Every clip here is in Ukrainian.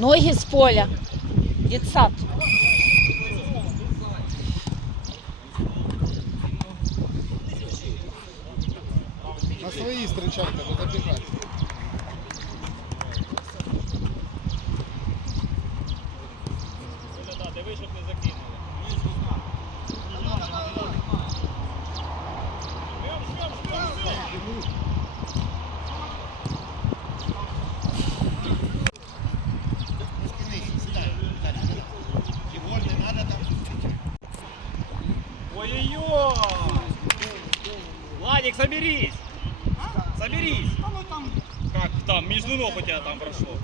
Ноги з поля. Дітсад. соберись! Соберись! Как там? Между ног у тебя там прошло.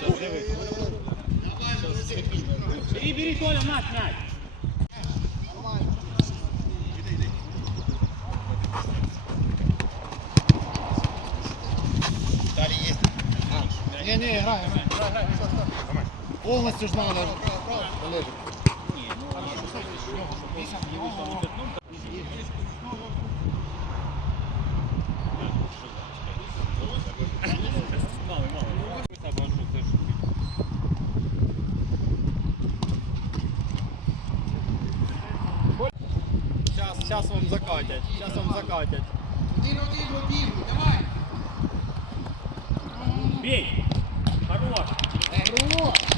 Ну бери, бери, Коля, нас, мяч! Не, не, играем. Полностью ж надо. Олежик. Сейчас вам закатять, сейчас вам закатять. Один, один, один, давай. Бей. Хорош. Хорош.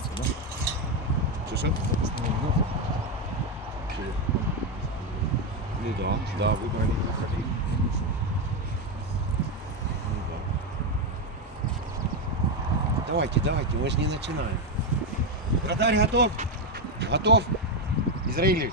називається, так? Чи? Ну да, да, вибрані. Ну давайте, давайте, мы же не начинаем. Радарь готов? Готов? Израиль?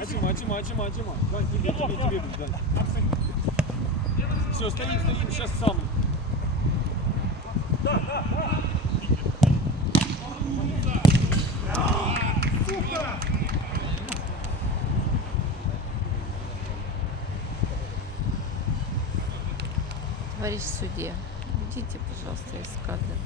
Отжимай, отжимай, отжимай, отжимай. Дань, тебе, тебе, тебе, Дань. Все, стоим, стоим, сейчас сам. Товарищ судья, идите, пожалуйста, из кадра.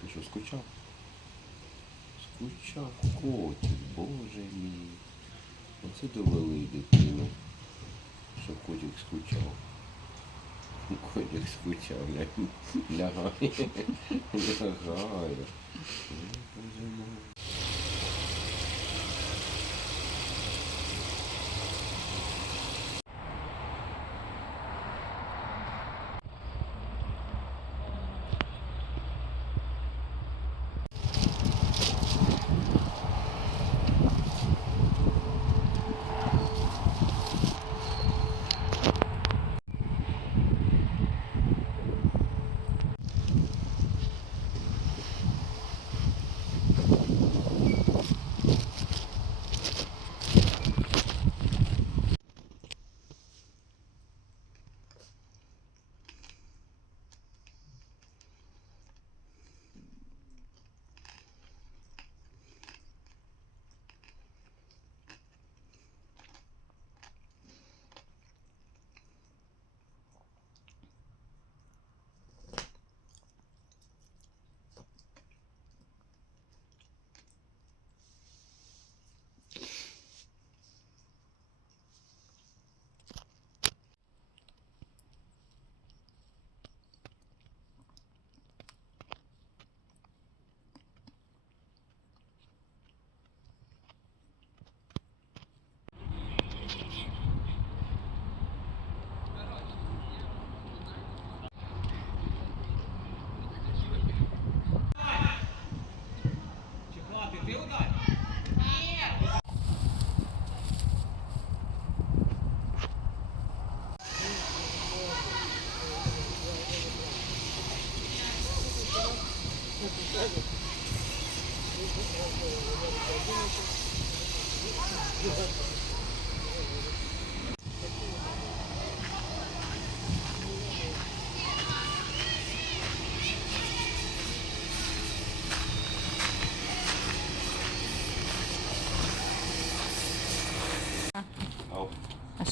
Ти що, скучав? Скучав котик, боже мій. Оце довели дитину, що котик скучав. Котик скучав, ля- лягає, лягає.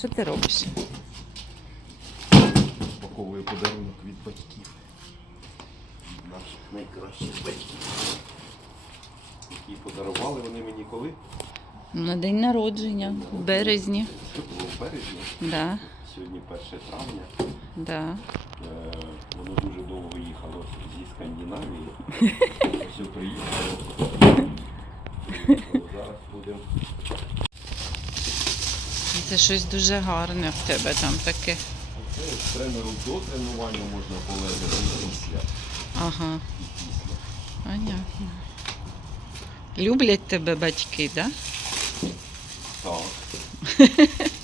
Що ти робиш? Упаковую подарунок від батьків. Від наших найкращих батьків. Які подарували вони мені коли? На день народження в березні. Це було в березні. Да, Сьогодні 1 травня. да. Е, Воно дуже довго їхало зі Скандинавії. Все приїхало. Зараз будемо. Це щось дуже гарне в тебе там таке. Це тренеру до тренування можна полежати і після. Ага. Понятно. Люблять тебе батьки, да? Так.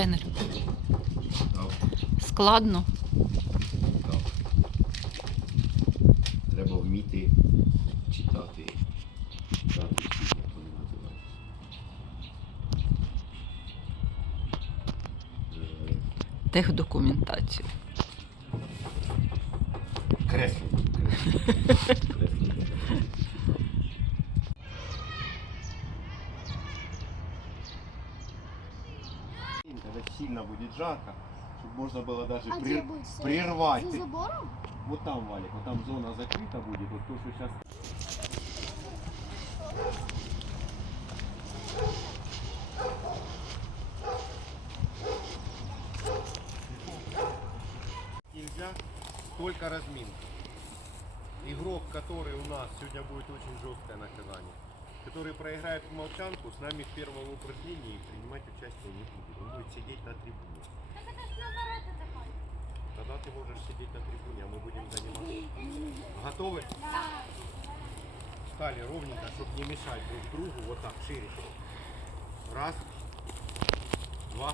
Тренер. Так. Складно. Так. Треба вміти читати. Читати як вони називаються. Е, Техдокументацію. Креслення. Креслення. Жарко, чтобы можно было даже А прер- где будет стоять? прервать. За забором? Вот там, Валик, вот там зона закрыта будет, вот то, что сейчас... Нельзя, только разминка. Игрок, который у нас, сегодня будет очень жесткое наказание, который проиграет в молчанку, с нами в первом упражнении принимать участие не будет. Он будет сидеть на трибуне. Тогда ты можешь сидеть на трибуне, а мы будем заниматься. Готовы? Встали ровненько, чтобы не мешать друг другу. Вот так, шире. Раз, два,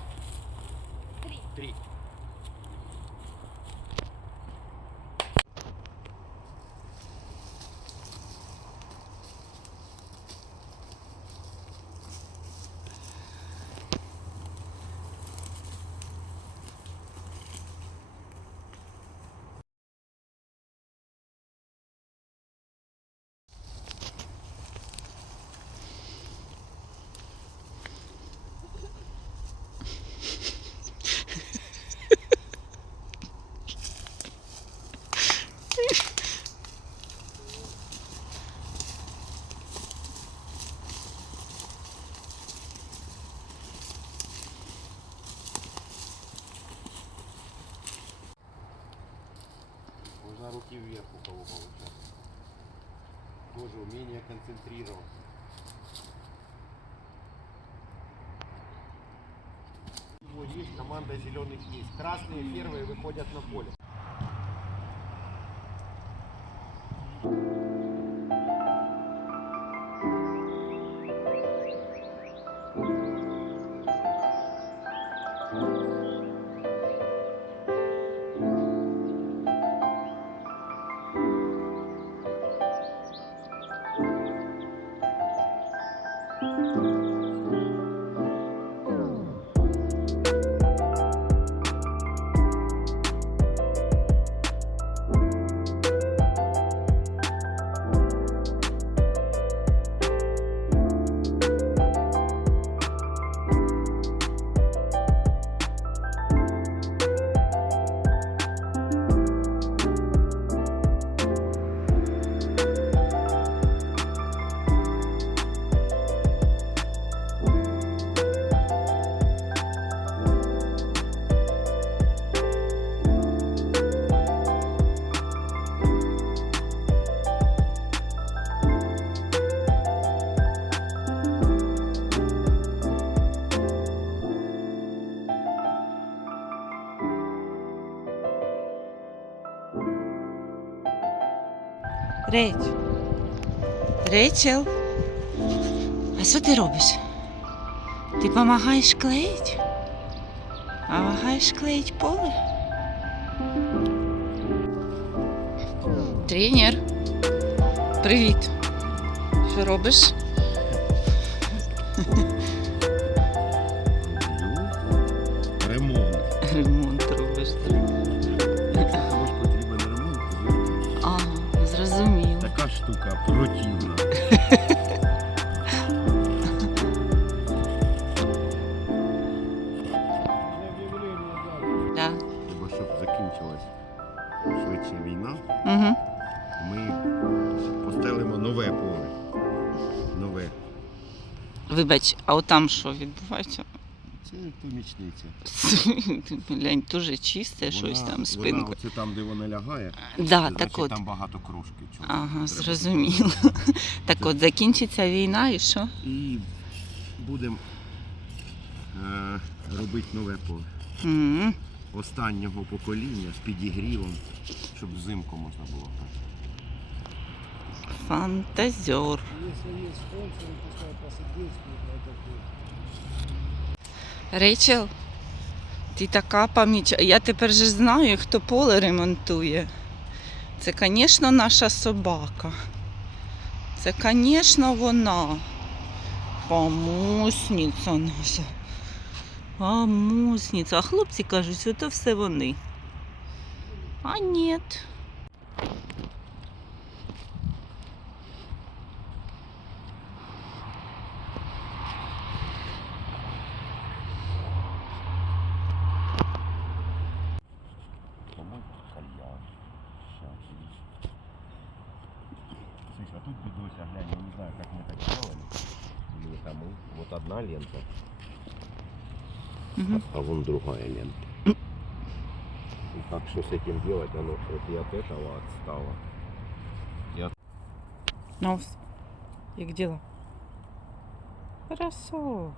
три. Можно умение концентрироваться. Его есть команда зеленых низ. Красные первые выходят на поле. Рейч. Рейчел. А що ти робиш? Ти допомагаєш клеїти? Помагаєш клеїти поле? Тренер. Привіт. Що робиш? Вибач, а отам що відбувається? Це помічниця. Глянь, дуже чисте щось там спинку. Вона, оце там, де вона лягає, Да, так от. там багато крошки. Чого Ага, зрозуміло. Так от, закінчиться війна і що? І будемо е, робити нове поле. М, Останнього покоління з підігрівом, щоб взимку можна було так. Фантазер. Если есть спонсоры, пускай посодействуют на это дело. Рейчел, ти така поміч. Я тепер же знаю, хто поле ремонтує. Це, звісно, наша собака. Це, звісно, вона. Помусниця наша. Помусниця. А хлопці кажуть, що це все вони. А ні. Вот одна лента, Угу. а вон другая лента. И как что с этим делать, оно вот и от этого отстало. Ну, як діла? Хорошо.